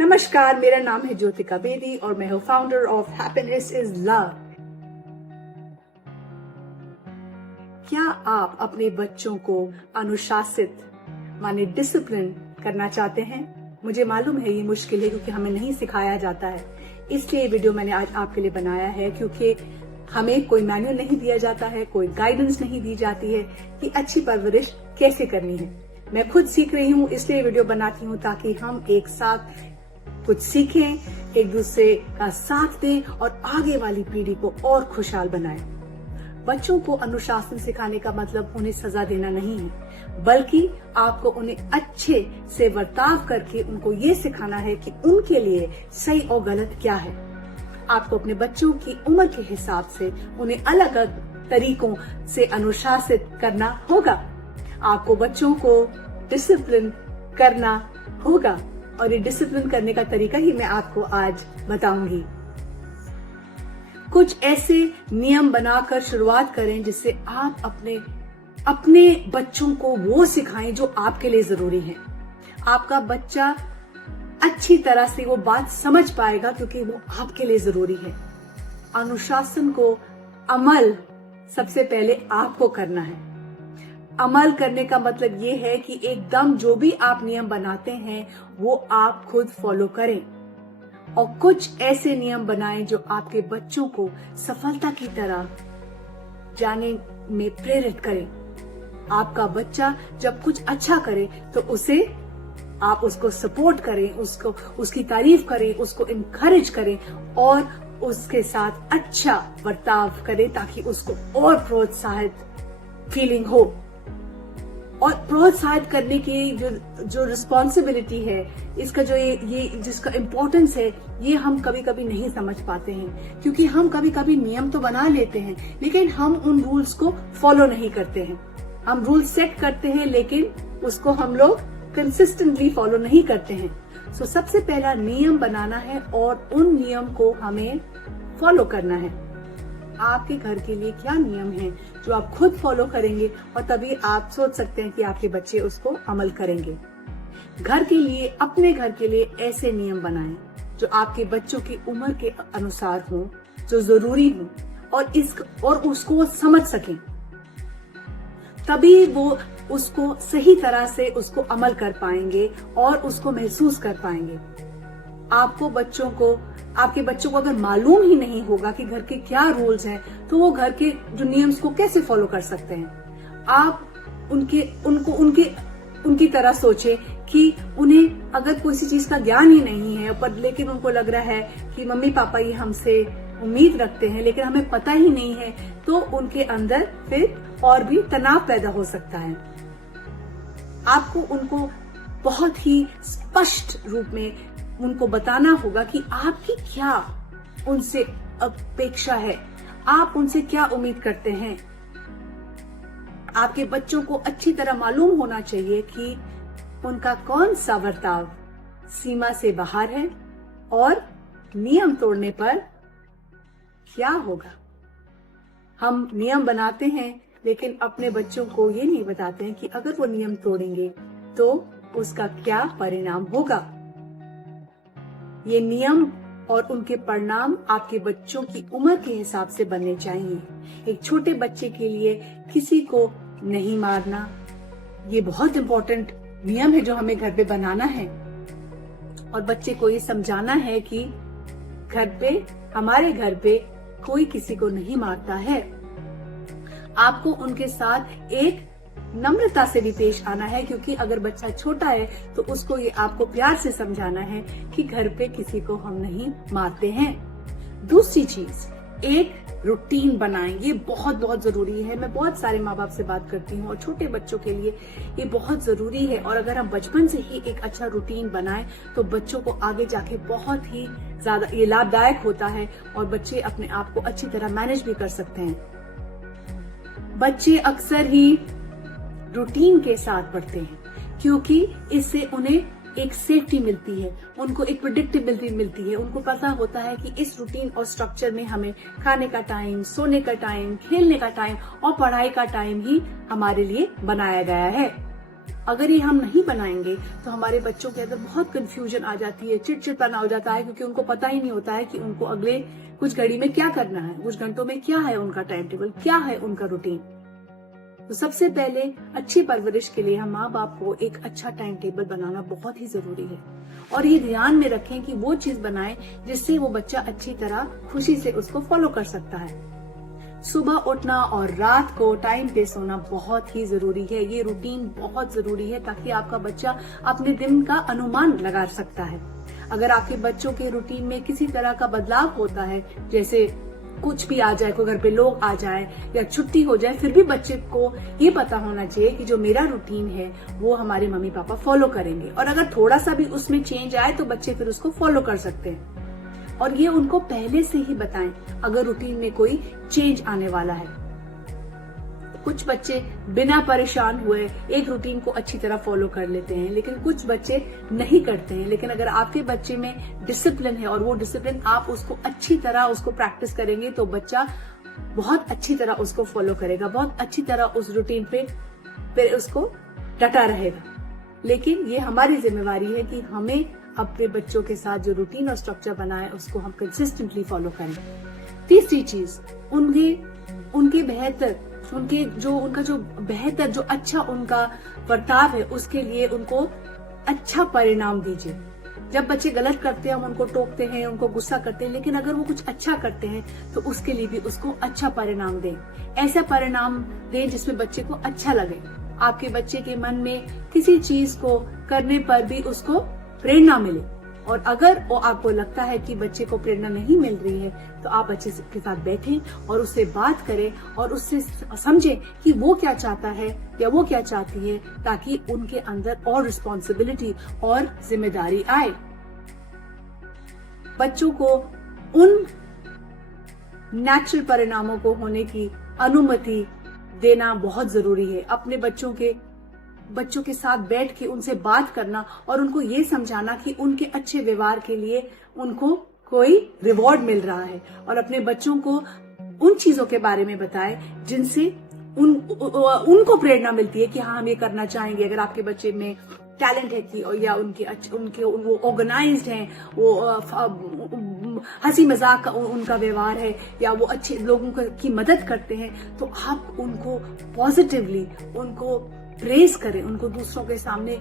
नमस्कार, मेरा नाम है ज्योतिका बेदी और मैं हूँ founder of happiness is love. क्या आप अपने बच्चों को अनुशासित माने डिसिप्लिन करना चाहते हैं? मुझे मालूम है ये मुश्किल है क्योंकि हमें नहीं सिखाया जाता है। इसलिए ये वीडियो मैंने आज आपके लिए बनाया है क्योंकि हमें कोई मैनुअल नहीं दिया जाता है, कोई गाइडेंस नहीं दी जाती है कि अच्छी परवरिश कैसे करनी है। मैं खुद सीख रही हूँ, इसलिए वीडियो बनाती हूँ ताकि हम एक साथ कुछ सीखें, एक दूसरे का साथ दें और आगे वाली पीढ़ी को और खुशहाल बनाएं। बच्चों को अनुशासन सिखाने का मतलब उन्हें सजा देना नहीं है, बल्कि आपको उन्हें अच्छे से बर्ताव करके उनको ये सिखाना है कि उनके लिए सही और गलत क्या है। आपको अपने बच्चों की उम्र के हिसाब से उन्हें अलग अलग तरीकों से अनुशासित करना होगा। आपको बच्चों को डिसिप्लिन करना होगा और ये डिसिप्लिन करने का तरीका ही मैं आपको आज बताऊंगी। कुछ ऐसे नियम बनाकर शुरुआत करें जिससे आप अपने बच्चों को वो सिखाएं जो आपके लिए जरूरी है। आपका बच्चा अच्छी तरह से वो बात समझ पाएगा क्योंकि वो आपके लिए जरूरी है। अनुशासन को अमल सबसे पहले आपको करना है। अमल करने का मतलब ये है कि एकदम जो भी आप नियम बनाते हैं वो आप खुद फॉलो करें और कुछ ऐसे नियम बनाएं जो आपके बच्चों को सफलता की तरह जाने में प्रेरित करें। आपका बच्चा जब कुछ अच्छा करे तो आप उसको सपोर्ट करें, उसकी तारीफ करें, उसको इनकरेज करें और उसके साथ अच्छा बर्ताव करें ताकि उसको और प्रोत्साहित फीलिंग हो। और प्रोत्साहित करने की जो रिस्पॉन्सिबिलिटी है, इसका जो ये जिसका इम्पोर्टेंस है, ये हम कभी कभी नहीं समझ पाते हैं क्योंकि हम कभी कभी नियम तो बना लेते हैं लेकिन हम उन रूल्स को फॉलो नहीं करते हैं। हम रूल सेट करते हैं लेकिन उसको हम लोग कंसिस्टेंटली फॉलो नहीं करते हैं। सो सबसे पहला नियम बनाना है और उन नियम को हमें फॉलो करना है। आपके घर के लिए क्या नियम है जो आप खुद फॉलो करेंगे और तभी आप सोच सकते हैं कि आपके बच्चे उसको अमल करेंगे। घर के लिए, अपने घर के लिए ऐसे नियम बनाएं जो आपके बच्चों की उम्र के अनुसार हो, जो जरूरी हो और उसको समझ सकें। तभी वो उसको सही तरह से उसको अमल कर पाएंगे और उसको महसूस कर पाएंगे। आपके बच्चों को अगर मालूम ही नहीं होगा कि घर के क्या रूल्स हैं तो वो घर के जो नियम्स को कैसे फॉलो कर सकते हैं। आप उनकी तरह सोचे कि उन्हें अगर किसी चीज का ज्ञान ही नहीं है पर लेकिन उनको लग रहा है कि मम्मी पापा ये हमसे उम्मीद रखते हैं लेकिन हमें पता ही नहीं है, तो उनके अंदर फिर और भी तनाव पैदा हो सकता है। आपको उनको बहुत ही स्पष्ट रूप में उनको बताना होगा कि आपकी क्या उनसे अपेक्षा है, आप उनसे क्या उम्मीद करते हैं। आपके बच्चों को अच्छी तरह मालूम होना चाहिए कि उनका कौन सा बर्ताव सीमा से बाहर है और नियम तोड़ने पर क्या होगा। हम नियम बनाते हैं लेकिन अपने बच्चों को ये नहीं बताते हैं कि अगर वो नियम तोड़ेंगे तो उसका क्या परिणाम होगा। ये नियम और उनके परिणाम आपके बच्चों की उम्र के हिसाब से बनने चाहिए। एक छोटे बच्चे के लिए किसी को नहीं मारना, ये बहुत इम्पोर्टेंट नियम है जो हमें घर पे बनाना है और बच्चे को ये समझाना है कि हमारे घर पे कोई किसी को नहीं मारता है। आपको उनके साथ एक नम्रता से भी पेश आना है क्योंकि अगर बच्चा छोटा है तो उसको ये आपको प्यार से समझाना है कि घर पे किसी को हम नहीं मारते हैं। दूसरी चीज, एक रूटीन बनाएं। ये बहुत बहुत जरूरी है। मैं बहुत सारे माँ बाप से बात करती हूँ और छोटे बच्चों के लिए ये बहुत जरूरी है और अगर हम बचपन से ही एक अच्छा रूटीन बनाएं तो बच्चों को आगे जाके बहुत ही ज्यादा ये लाभदायक होता है और बच्चे अपने आप को अच्छी तरह मैनेज भी कर सकते हैं। बच्चे अक्सर ही रूटीन के साथ बढ़ते हैं क्योंकि इससे उन्हें एक सेफ्टी मिलती है, उनको एक प्रेडिक्टेबिलिटी मिलती है। उनको पता होता है कि इस रूटीन और स्ट्रक्चर में हमें खाने का टाइम, सोने का टाइम, खेलने का टाइम और पढ़ाई का टाइम ही हमारे लिए बनाया गया है। अगर ये हम नहीं बनाएंगे तो हमारे बच्चों के अंदर बहुत कंफ्यूजन आ जाती है, चिड़चिड़पना हो जाता है, क्योंकि उनको पता ही नहीं होता है कि उनको अगले कुछ घड़ी में क्या करना है, कुछ घंटों में क्या है उनका टाइम टेबल, क्या है उनका रूटीन। तो सबसे पहले अच्छी परवरिश के लिए हम माँ बाप को एक अच्छा टाइम टेबल बनाना बहुत ही जरूरी है, और ये ध्यान में रखें कि वो चीज बनाएं जिससे वो बच्चा अच्छी तरह खुशी से उसको फॉलो कर सकता है। सुबह उठना और रात को टाइम पे सोना बहुत ही जरूरी है। ये रूटीन बहुत जरूरी है ताकि आपका बच्चा अपने दिन का अनुमान लगा सकता है। अगर आपके बच्चों के रूटीन में किसी तरह का बदलाव होता है, जैसे कुछ भी आ जाए, कोई घर पे लोग आ जाए या छुट्टी हो जाए, फिर भी बच्चे को ये पता होना चाहिए कि जो मेरा रूटीन है वो हमारे मम्मी पापा फॉलो करेंगे, और अगर थोड़ा सा भी उसमें चेंज आए तो बच्चे फिर उसको फॉलो कर सकते हैं। और ये उनको पहले से ही बताएं अगर रूटीन में कोई चेंज आने वाला है। कुछ बच्चे बिना परेशान हुए एक रूटीन को अच्छी तरह फॉलो कर लेते हैं, लेकिन कुछ बच्चे नहीं करते हैं। लेकिन अगर आपके बच्चे में डिसिप्लिन है और वो डिसिप्लिन आप उसको अच्छी तरह उसको प्रैक्टिस करेंगे तो बच्चा बहुत अच्छी तरह उसको फॉलो करेगा, बहुत अच्छी तरह उस रूटीन पे उसको डटा रहेगा। लेकिन ये हमारी जिम्मेवारी है कि हमें अपने बच्चों के साथ जो रूटीन और स्ट्रक्चर बनाए उसको हम कंसिस्टेंटली फॉलो करें। तीसरी चीज, उनके बेहतर उनका जो बेहतर जो अच्छा उनका बर्ताव है उसके लिए उनको अच्छा परिणाम दीजिए। जब बच्चे गलत करते हैं हम उनको टोकते हैं, उनको गुस्सा करते हैं, लेकिन अगर वो कुछ अच्छा करते हैं तो उसके लिए भी उसको अच्छा परिणाम दें। ऐसा परिणाम दें जिसमें बच्चे को अच्छा लगे। आपके बच्चे के मन में किसी चीज को करने पर भी उसको प्रेरणा मिले, और अगर वो आपको लगता है कि बच्चे को प्रेरणा नहीं मिल रही है तो आप बच्चे के साथ बैठें और उससे बात करें और उससे समझें कि वो क्या चाहता है या वो क्या चाहती है, ताकि उनके अंदर और रिस्पॉन्सिबिलिटी और जिम्मेदारी आए। बच्चों को उन नेचुरल परिणामों को होने की अनुमति देना बहुत जरूरी है। अपने बच्चों के साथ बैठ के उनसे बात करना और उनको ये समझाना कि उनके अच्छे व्यवहार के लिए उनको कोई रिवॉर्ड मिल रहा है, और अपने बच्चों को उन चीजों के बारे में बताएं जिनसे उनको प्रेरणा मिलती है कि हाँ हम ये करना चाहेंगे। अगर आपके बच्चे में टैलेंट है कि या उनके वो ऑर्गेनाइज्ड हैं, वो हंसी मजाक का उनका व्यवहार है, या वो अच्छे लोगों की मदद करते हैं, तो आप उनको पॉजिटिवली उनको प्रेज करें, उनको दूसरों के सामने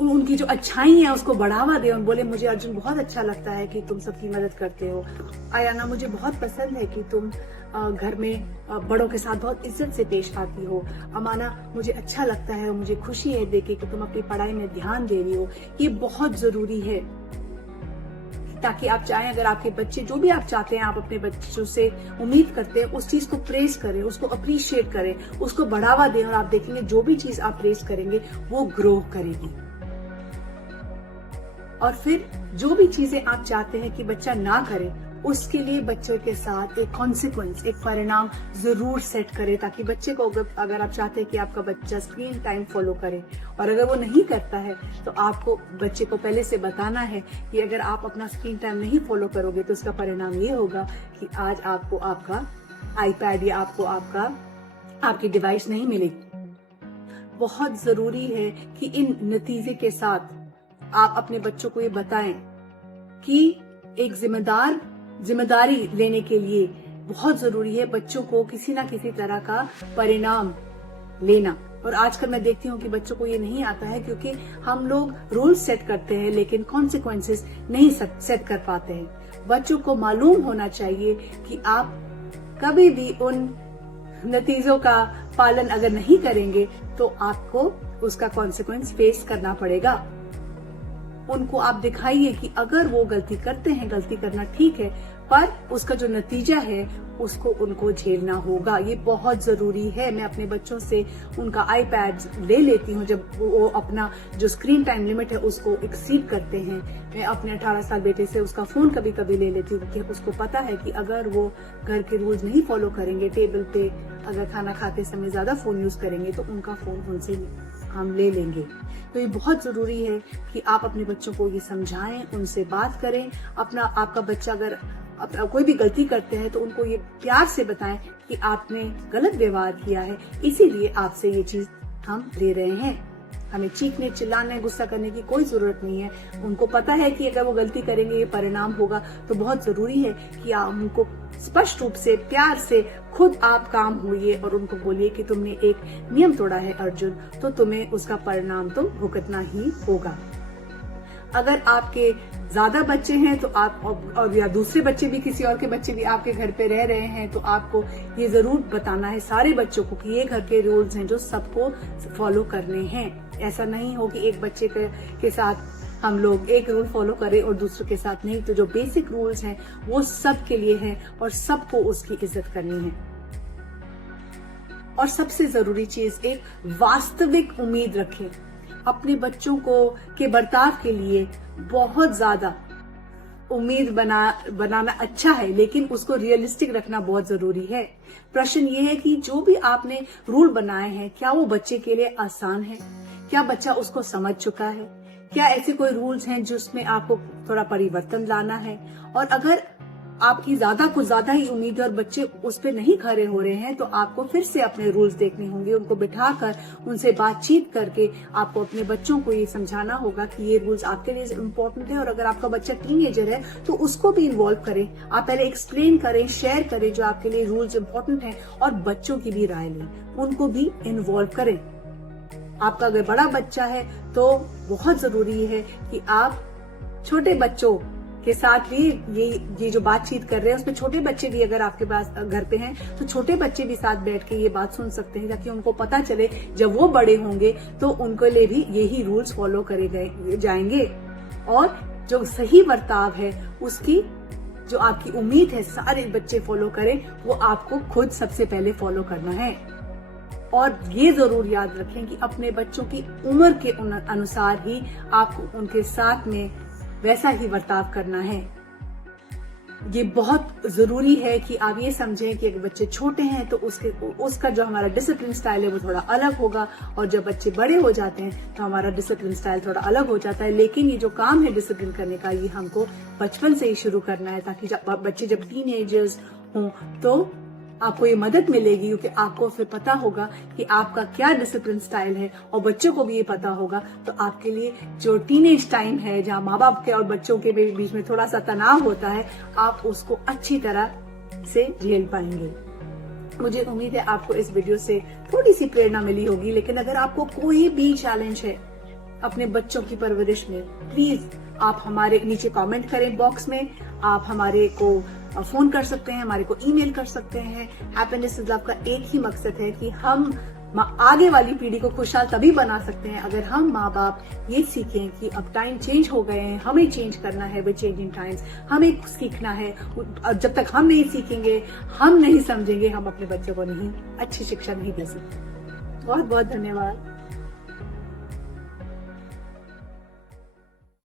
उनकी जो अच्छाई है उसको बढ़ावा दें और बोले मुझे अर्जुन बहुत अच्छा लगता है कि तुम सबकी मदद करते हो। आयाना मुझे बहुत पसंद है कि तुम घर में बड़ों के साथ बहुत इज्जत से पेश आती हो। अमाना मुझे अच्छा लगता है और मुझे खुशी है देखे कि तुम अपनी पढ़ाई में ध्यान दे रही हो। ये बहुत जरूरी है ताकि आप चाहें, अगर आपके बच्चे जो भी आप चाहते हैं आप अपने बच्चों से उम्मीद करते हैं उस चीज को प्रेज करें, उसको अप्रिशिएट करें, उसको बढ़ावा दें, और आप देखेंगे जो भी चीज आप प्रेज करेंगे वो ग्रो करेगी। और फिर जो भी चीजें आप चाहते हैं कि बच्चा ना करे उसके लिए बच्चों के साथ एक कॉन्सिक्वेंस, एक परिणाम जरूर सेट करें, ताकि बच्चे को अगर आप चाहते हैं कि आपका बच्चा स्क्रीन टाइम फॉलो करे और अगर वो नहीं करता है तो आपको बच्चे को पहले से बताना है कि अगर आप अपना स्क्रीन टाइम नहीं फॉलो करोगे तो उसका परिणाम ये होगा कि आज आपको आपका आईपैड या आपको आपकी डिवाइस नहीं मिलेगी। बहुत जरूरी है कि इन नतीजे के साथ आप अपने बच्चों को ये बताएं कि एक जिम्मेदारी लेने के लिए बहुत जरूरी है बच्चों को किसी ना किसी तरह का परिणाम लेना। और आजकल मैं देखती हूँ कि बच्चों को ये नहीं आता है क्योंकि हम लोग रूल सेट करते हैं लेकिन कॉन्सिक्वेंसेस नहीं सेट कर पाते हैं। बच्चों को मालूम होना चाहिए कि आप कभी भी उन नतीजों का पालन अगर नहीं करेंगे तो आपको उसका कॉन्सिक्वेंस फेस करना पड़ेगा। उनको आप दिखाइए कि अगर वो गलती करते हैं, गलती करना ठीक है, पर उसका जो नतीजा है उसको उनको झेलना होगा। ये बहुत जरूरी है। मैं अपने बच्चों से उनका आईपैड ले लेती हूँ जब वो अपना जो स्क्रीन टाइम लिमिट है उसको एक्सीड करते हैं। मैं अपने 18 साल बेटे से उसका फोन कभी कभी ले लेती हूँ कि उसको पता है कि अगर वो घर के रूल्स नहीं फॉलो करेंगे, टेबल पे अगर खाना खाते समय ज्यादा फोन यूज करेंगे तो उनका फोन उनसे हम ले लेंगे। तो ये बहुत जरूरी है कि आप अपने बच्चों को ये समझाएं, उनसे बात करें। आपका बच्चा अगर कोई भी गलती करते हैं तो उनको ये प्यार से बताएं कि आपने गलत व्यवहार किया है, इसीलिए आपसे ये चीज हम ले रहे हैं। हमें चीखने, चिल्लाने, गुस्सा करने की कोई जरूरत नहीं है। उनको पता है कि अगर वो गलती करेंगे ये परिणाम होगा, तो बहुत जरूरी है कि आप उनको स्पष्ट रूप से, प्यार से खुद आप काम होइए और उनको बोलिए कि तुमने एक नियम तोड़ा है अर्जुन, तो तुम्हें उसका परिणाम तो भुगतना ही होगा। अगर आपके ज्यादा बच्चे हैं तो आप और या दूसरे बच्चे भी, किसी और के बच्चे भी आपके घर पे रह रहे हैं, तो आपको ये जरूर बताना है सारे बच्चों को कि ये घर के रूल्स हैं जो सबको फॉलो करने हैं। ऐसा नहीं हो कि एक बच्चे के साथ हम लोग एक रूल फॉलो करें और दूसरों के साथ नहीं। तो जो बेसिक रूल्स हैं वो सबके लिए हैं और सबको उसकी इज्जत करनी है। और सबसे जरूरी चीज, एक वास्तविक उम्मीद रखें। अपने बच्चों के बर्ताव के लिए बहुत ज्यादा उम्मीद बनाना अच्छा है, लेकिन उसको रियलिस्टिक रखना बहुत जरूरी है। प्रश्न ये है कि जो भी आपने रूल बनाए हैं, क्या वो बच्चे के लिए आसान है? क्या बच्चा उसको समझ चुका है? क्या ऐसे कोई रूल्स हैं जिसमें आपको थोड़ा परिवर्तन लाना है? और अगर आपकी कुछ ज्यादा ही उम्मीद है और बच्चे उस पर नहीं खड़े हो रहे हैं, तो आपको फिर से अपने रूल्स देखने होंगे। उनको बिठाकर उनसे बातचीत करके आपको अपने बच्चों को ये समझाना होगा कि ये रूल्स आपके लिए इम्पोर्टेंट है। और अगर आपका बच्चा टीनेजर है तो उसको भी इन्वॉल्व करें। आप पहले एक्सप्लेन करें, शेयर करें जो आपके लिए रूल्स इम्पोर्टेंट हैं, और बच्चों की भी राय लें, उनको भी इन्वॉल्व करें। आपका अगर बड़ा बच्चा है तो बहुत जरूरी है कि आप छोटे बच्चों के साथ भी ये जो बातचीत कर रहे हैं उसमें छोटे बच्चे भी अगर आपके पास घर पे हैं तो छोटे बच्चे भी साथ बैठ के ये बात सुन सकते हैं, ताकि उनको पता चले जब वो बड़े होंगे तो उनके लिए भी यही रूल्स फॉलो करे जाएंगे। और जो सही बर्ताव है उसकी जो आपकी उम्मीद है सारे बच्चे फॉलो करें, वो आपको खुद सबसे पहले फॉलो करना है। और ये जरूर याद रखें कि अपने बच्चों की उम्र के अनुसार ही आपको उनके साथ में वैसा ही बर्ताव करना है। ये बहुत जरूरी है कि आप ये समझें कि अगर बच्चे छोटे हैं तो उसका जो हमारा डिसिप्लिन स्टाइल है वो थोड़ा अलग होगा, और जब बच्चे बड़े हो जाते हैं तो हमारा डिसिप्लिन स्टाइल थोड़ा अलग हो जाता है। लेकिन ये जो काम है डिसिप्लिन करने का, ये हमको बचपन से ही शुरू करना है, ताकि बच्चे जब टीनेजर्स हों तो आपको ये मदद मिलेगी, क्योंकि आपको फिर पता होगा कि आपका क्या डिसिप्लिन स्टाइल है, और बच्चों को भी ये पता होगा। तो आपके लिए जो टीनेज टाइम है, जहाँ माँ बाप के और बच्चों के बीच में थोड़ा सा तनाव होता है, आप उसको अच्छी तरह से झेल पाएंगे। मुझे उम्मीद है आपको इस वीडियो से थोड़ी सी प्रेरणा मिली होगी। लेकिन अगर आपको कोई भी चैलेंज है अपने बच्चों की परवरिश में, प्लीज आप हमारे नीचे कमेंट करें बॉक्स में। आप हमारे को फोन कर सकते हैं, हमारे को ईमेल कर सकते हैं। हैप्पीनेस इज लव का एक ही मकसद है कि हम आगे वाली पीढ़ी को खुशहाल तभी बना सकते हैं अगर हम माँ बाप ये सीखें कि अब टाइम चेंज हो गए हैं, हमें चेंज करना है विद चेंजिंग टाइम्स, हमें सीखना है। जब तक हम नहीं सीखेंगे, हम नहीं समझेंगे, हम अपने बच्चों को नहीं अच्छी शिक्षा नहीं दे सकते। बहुत बहुत धन्यवाद।